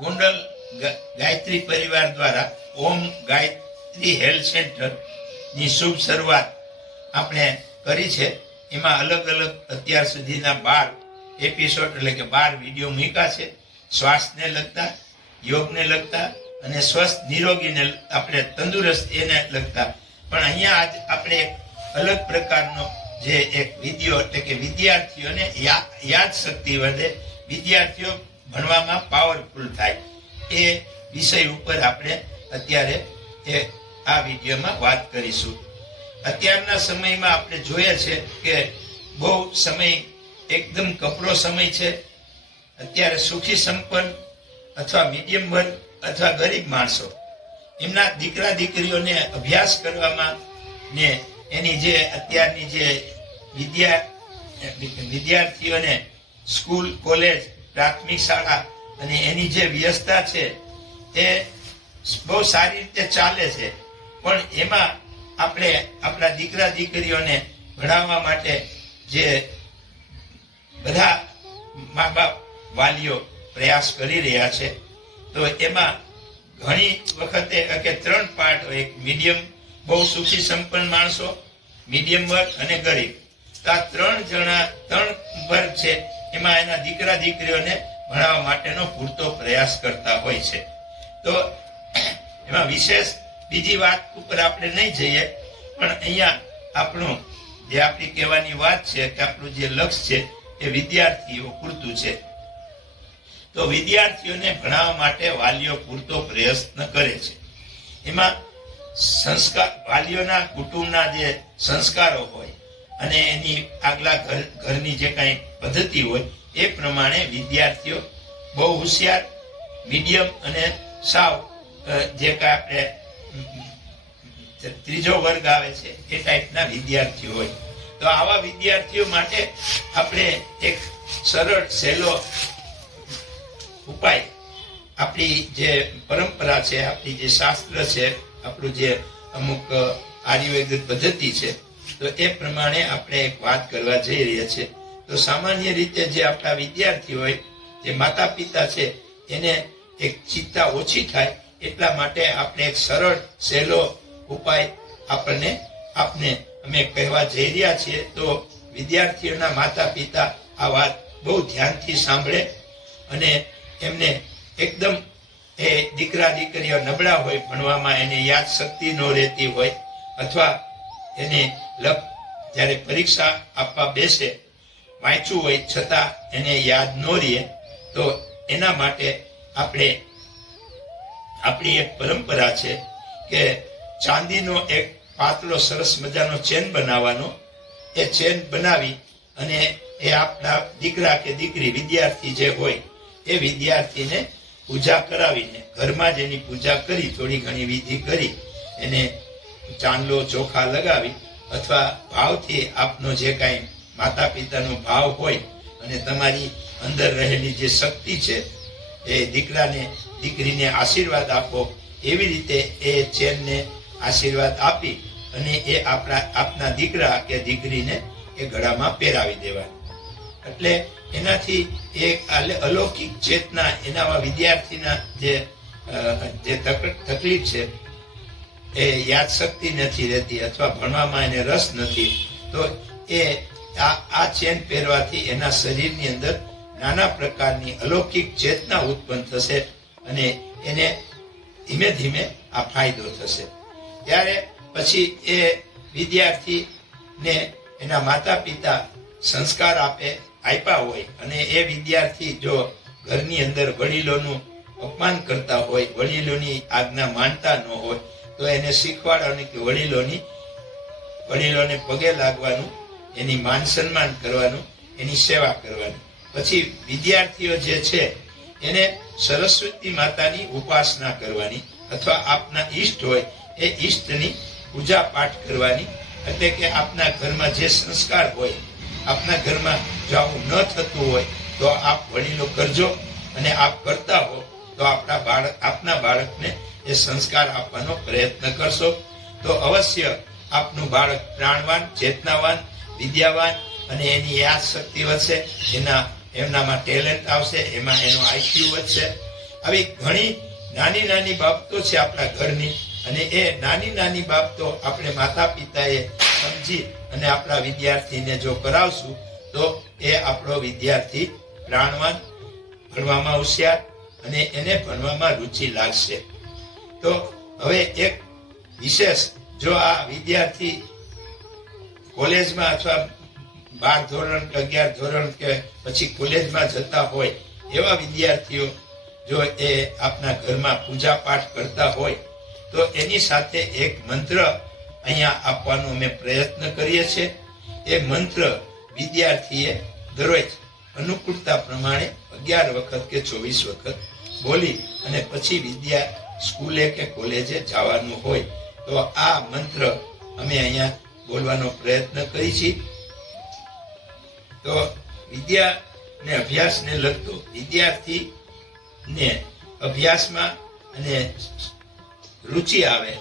ગોંડલ ગાયત્રી પરિવાર દ્વારા ઓમ Gayatri health centre ની શુભ શરૂઆત આપણે કરી છે. એમાં અલગ અલગ અત્યાર સુધીના 12 એપિસોડ એટલે કે 12 વિડીયો મૂક્યા છે. શ્વાસને લગતા, યોગને લગતા અને સ્વસ્થ નિરોગીને આપણે તંદુરસ્ત એને લગતા. પણ અહીંયા આજ આપણે એક અલગ પ્રકારનો જે એક વિડીયો એટલે કે વિદ્યાર્થીઓને યાદ શક્તિ વધે, વિદ્યાર્થીઓ ભણવામાં પાવરફુલ થાય એ વિષય ઉપર આપણે અત્યારે આ વિડીયોમાં વાત કરીશું. અત્યારના સમયમાં આપણે જોઈએ છે કે બહુ સમય એકદમ કપરો સમય છે. અત્યારે સુખી સંપન્ન અથવા મીડિયમ વર્ગ અથવા ગરીબ માણસો એમના દીકરા દીકરીઓને અભ્યાસ કરવામાં ને એની જે અત્યારની જે વિદ્યાર્થીઓને સ્કૂલ, કોલેજ, પ્રાથમિક શાળા અને એની જે વ્યવસ્થા છે એ બહુ સારી રીતે ચાલે છે. પણ એમાં આપણે આપણા દીકરા દીકરીઓને ભણાવવા માટે જે બધા મા બાપ વાલીઓ પ્રયાસ કરી રહ્યા છે તો એમાં ઘણી વખતે કે 3 પાર્ટ હોય. એક મીડિયમ બહુ સુખી સંપન્ન માણસો, મીડિયમ વર્ગ અને ગરીબ. તો આ 3 વર્ગ છે એમાં એના દીકરા દીકરીઓને ભણાવવા માટેનો પૂરતો પ્રયાસ કરતા હોય છે. તો એમાં વિશેષ બીજી વાત ઉપર આપણે નહીં જઈએ, પણ અહીંયા આપણું જે આપણી કહેવાની વાત છે કે આપણું જે લક્ષ્ય છે એ વિદ્યાર્થીઓ પૂરતું છે. તો વિદ્યાર્થીઓને ભણાવવા માટે વાલીઓ પૂરતો પ્રયત્ન કરે છે. એમાં સંસ્કાર, વાલીઓના કુટુંબના જે સંસ્કારો હોય અને એની આગલા ઘરની જે કાંઈ પદ્ધતિ હોય એ પ્રમાણે વિદ્યાર્થીઓ બહુ હોશિયાર, મીડિયમ અને સાવ જે કાંઈ આપણે ત્રીજો વર્ગ આવે છે એ ટાઈપના વિદ્યાર્થીઓ હોય. તો આવા વિદ્યાર્થીઓ માટે આપણે એક સરળ સહેલો ઉપાય, આપણી જે પરંપરા છે, આપણી જે શાસ્ત્ર છે, આપણું જે અમુક આયુર્વેદિક પદ્ધતિ છે, તો એ પ્રમાણે આપણે એક વાત કરવા જઈ રહ્યા છીએ. તો સામાન્ય રીતે જે આપણા વિદ્યાર્થીઓ હોય, જે માતા પિતા છે, એને એક ચિંતા ઓછી થાય એટલા માટે આપણે એક સરળ સહેલો ઉપાય અમે કહેવા જઈ રહ્યા છીએ. તો વિદ્યાર્થીઓના માતા પિતા આ વાત બહુ ધ્યાનથી સાંભળે અને એમને એકદમ એ દીકરા દીકરીઓ નબળા હોય ભણવામાં, એને યાદ શક્તિ ન રહેતી હોય અથવા એને જ્યારે પરીક્ષા આપવા બેસે વાંચ્યું હોય છતાં એને યાદ ન રહે, તો એના માટે આપણી એક પરંપરા છે કે ચાંદીનો એક પાતળો સરસ મજાનો ચેન બનાવવાનો. એ ચેન બનાવી અને એ આપણા દીકરા કે દીકરી વિદ્યાર્થી જે હોય એ વિદ્યાર્થીને પૂજા કરાવીને ઘરમાં જ એની પૂજા કરી, થોડી ઘણી વિધિ કરી, એને ચાંદલો ચોખા લગાવી અથવા ભાવથી આપનો જે કાંઈ માતા પિતાનો ભાવ હોય અને તમારી અંદર રહેલી જે શક્તિ છે એ દીકરાને દીકરીને આશીર્વાદ આપો, એવી રીતે એ ચેનને આશીર્વાદ આપી અને એ આપના દીકરા કે દીકરીને એ ગળામાં પહેરાવી દેવાની. એટલે એનાથી એક અલૌકિક ચેતના એના વિદ્યાર્થીના જે તકલીફ છે એ યાદ શક્તિ નથી રહેતી અથવા ભણવામાં એને રસ નથી, તો એ આ ચેન પહેરવાથી એના શરીરની અંદર નાના પ્રકારની અલૌકિક ચેતના ઉત્પન્ન થશે અને એને ધીમે ધીમે આ ફાયદો થશે. ત્યારે પછી એ વિદ્યાર્થીને એના માતા પિતા સંસ્કાર આપ્યા હોય અને એ વિદ્યાર્થી જો ઘરની અંદર વડીલોનું અપમાન કરતા હોય, વડીલોની આજ્ઞા માનતા ન હોય, તો એને શીખવાડવાનું કે વડીલોને પગે લાગવાનું, એની માન સન્માન કરવાનું, એની સેવા કરવાની. પછી વિદ્યાર્થીઓ જે છે એને સરસ્વતી માતાની ઉપાસના કરવાની અથવા આપના ઈષ્ટ હોય એ ઈષ્ટની પૂજા પાઠ કરવાની. એટલે કે આપના ઘરમાં જે સંસ્કાર હોય, આપના ઘરમાં જો આવું ન થતું હોય તો આપ વડીલો કરજો, અને આપ કરતા હો તો આપના બાળકને એ સંસ્કાર આપવાનો પ્રયત્ન કરશો તો અવશ્ય આપનું બાળક પ્રાણવાન, ચેતનાવાન, વિદ્યાવાન અને એની યાદ શક્તિ વધશે, એનામાં ટેલેન્ટ આવશે, એમાં એનો આઈક્યુ વધશે. આવી ઘણી નાની નાની બાબતો છે આપણા ઘરની, અને એ નાની નાની બાબતો આપણે માતા પિતાએ સમજી અને આપણા વિદ્યાર્થીને જો કરાવશું તો એ આપણો વિદ્યાર્થી પ્રાણવાન, ભણવામાં હોશિયાર અને એને ભણવામાં રુચિ લાગશે. તો હવે એક વિશેષ, જો આ વિદ્યાર્થી કોલેજમાં અથવા 12 ધોરણ કે 11 ધોરણ કે પછી કોલેજમાં જતા હોય એવા વિદ્યાર્થીઓ જો એ આપના ઘરમાં પૂજા પાઠ કરતા હોય તો એની સાથે એક મંત્ર અહીંયા આપવાનો અમે પ્રયત્ન કરીએ છીએ. એ મંત્ર વિદ્યાર્થીએ દરરોજ અનુકૂળતા પ્રમાણે 11 વખત કે 24 વખત બોલી અને પછી સ્કૂલે કે કોલેજે જવાનું હોય તો આ મંત્ર અમે અહીંયા બોલવાનો પ્રયત્ન કરી છીએ. તો વિદ્યા ને અભ્યાસને લગતો વિદ્યાર્થીને અભ્યાસમાં અને રુચિ આવે,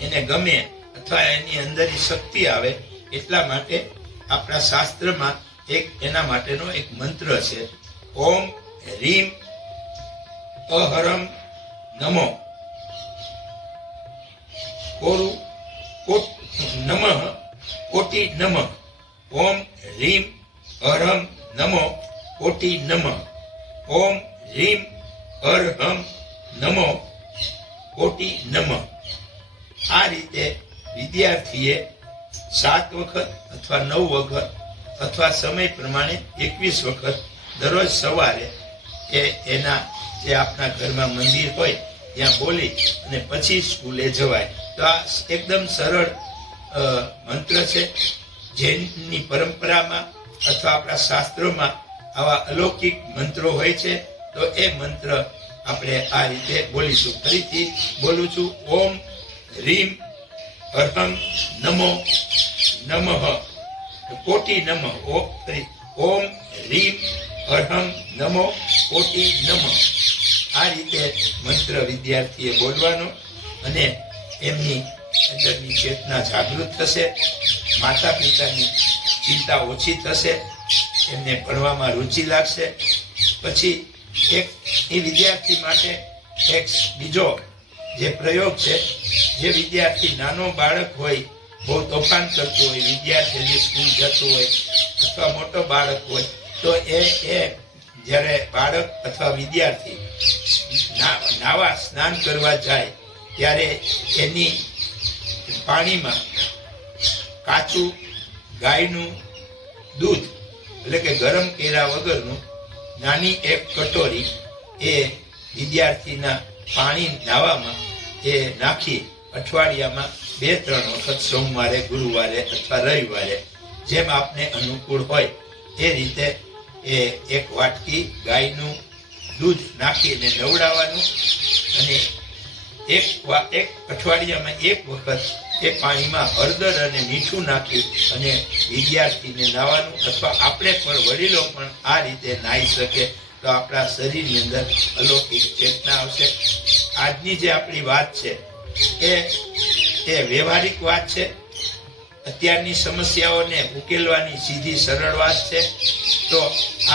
એને ગમે અથવા એની અંદર શક્તિ આવે એટલા માટે આપણા શાસ્ત્રમાં એક એના માટેનો એક મંત્ર છે. ઓમ રીમ અહરમ નમો નમઃ કોટી નમઃ. ઓમ રીમ અરહમ નમો કોટી નમઃ. ઓમ રીમ અરહમ નમો કોટી નમઃ. આ રીતે વિદ્યાર્થીએ 7 વખત અથવા 9 વખત અથવા સમય પ્રમાણે 21 વખત દરરોજ સવારે એના જે આપણા ઘરમાં મંદિર હોય ત્યાં બોલી અને પછી સ્કૂલે જવાય. તો આ એકદમ સરળ મંત્ર છે. જૈનની પરંપરામાં અથવા આપણા શાસ્ત્રોમાં આવા અલૌકિક મંત્રો હોય છે. તો એ મંત્ર આપણે આ રીતે બોલીશું. ફરીથી બોલું છું. ઓમ રીમ અરહમ નમો નમઃ કોટી નમઃ. ઓમ રીમ અરહમ નમો કોટી નમઃ. આ રીતે મંત્ર વિદ્યાર્થીએ બોલવાનો અને એમની અંદરની ચેતના જાગૃત થશે, માતા પિતાની ચિંતા ઓછી થશે, એમને ભણવામાં રુચિ લાગશે. પછી એક એ વિદ્યાર્થી માટે એક બીજો જે પ્રયોગ છે, જે વિદ્યાર્થી નાનો બાળક હોય, બહુ તોફાન કરતો હોય, વિદ્યાર્થી સ્કૂલ જતો હોય અથવા મોટો બાળક હોય, તો એ જ્યારે બાળક અથવા વિદ્યાર્થી સ્નાન કરવા જાય ત્યારે એની પાણીમાં કાચું ગાયનું દૂધ એટલે કે ગરમ કર્યા વગરનું નાની એક કટોરી એ વિદ્યાર્થીના પાણી નાવામાં એ નાખી અઠવાડિયામાં 2-3 વખત સોમવારે, ગુરુવારે અથવા રવિવારે જેમ આપને અનુકૂળ હોય એ રીતે એ 1 વાટકી ગાયનું દૂધ નાખીને નવડાવવાનું અને એક અઠવાડિયામાં 1 વખત એ પાણીમાં હળદર અને મીઠું નાખી અને વિદ્યાર્થીને નાવાનું. અથવા આપણે પણ વડીલો પણ આ રીતે નાહી શકે તો આપણા શરીરની અંદર અલૌકિક ચેતના આવશે. આજની જે આપણી વાત છે એ વ્યવહારિક વાત છે. અત્યારની સમસ્યાઓને ઉકેલવાની સીધી સરળ વાત છે. તો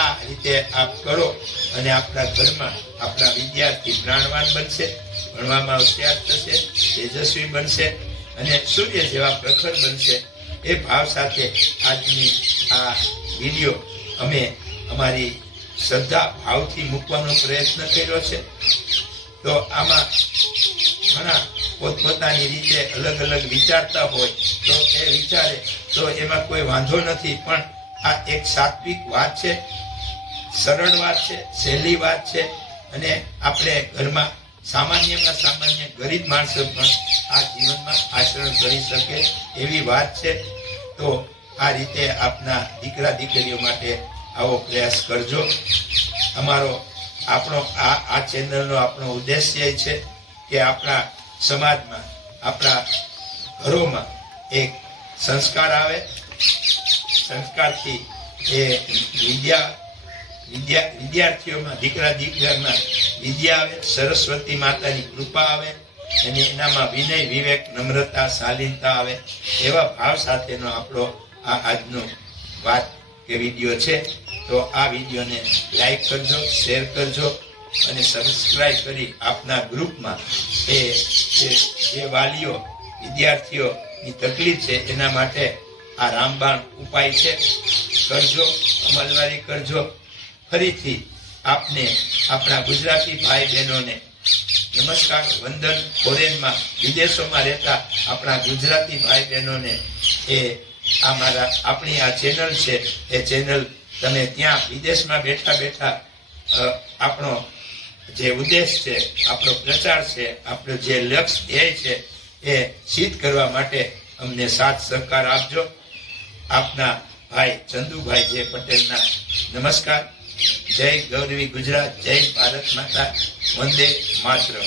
આ રીતે આપ કરો અને આપણા ઘરમાં આપણા વિદ્યાર્થી પ્રાણવાન બનશે, ભણવામાં હોશિયાર થશે, તેજસ્વી બનશે અને સૂર્ય જેવા પ્રખર બનશે. એ ભાવ સાથે આજની આ વિડીયો અમે અમારી શ્રદ્ધા ભાવથી મૂકવાનો પ્રયત્ન કર્યો છે. તો આમાં ઘણા પોતપોતાની રીતે અલગ અલગ વિચારતા હોય તો એ વિચારે તો એમાં કોઈ વાંધો નથી. પણ આ એક સાત્વિક વાત છે, સરળ વાત છે, સહેલી વાત છે અને આપણે ઘરમાં સામાન્યમાં સામાન્ય ગરીબ માણસો પણ આ જીવનમાં આચરણ કરી શકે એવી વાત છે. તો આ રીતે આપના દીકરા દીકરીઓ માટે આવો પ્રયાસ કરજો. આપણો આ ચેનલનો આપણો ઉદ્દેશ્ય છે કે આપણા સમાજમાં, આપણા ઘરોમાં એક સંસ્કાર આવે. સંસ્કારથી એ વિદ્યાર્થીઓમાં, દીકરા દીકરીઓમાં વિદ્યા આવે, સરસ્વતી માતાની કૃપા આવે અને એનામાં વિનય, વિવેક, નમ્રતા, શાલીનતા આવે. એવા ભાવ સાથેનો આપણો આ આજનો વાત કે વિડીયો છે. તો આ વિડીયોને લાઈક કરજો, શેર કરજો અને સબસ્ક્રાઇબ કરી આપના ગ્રુપમાં જે વાલીઓ વિદ્યાર્થીઓની તકલીફ છે એના માટે આ રામબાણ ઉપાય છે, કરજો, અમલવારી કરજો. ફરીથી આપને આપણા ગુજરાતી ભાઈ બહેનોને નમસ્કાર, વંદન. ફોરેનમાં વિદેશોમાં રહેતા આપણા ગુજરાતી ભાઈ બહેનોને આપણી આ ચેનલ છે એ ચેનલ તમે ત્યાં વિદેશમાં બેઠા બેઠા આપણો જે ઉદ્દેશ છે, આપણો પ્રચાર છે, આપણો જે લક્ષ્ય ધ્યેય છે એ સિદ્ધ કરવા માટે અમને સાથ સહકાર આપજો. આપના ભાઈ ચંદુભાઈ જે પટેલના નમસ્કાર. જય ગૌરવી ગુજરાત, જય ભારત માતા, વંદે માતરમ.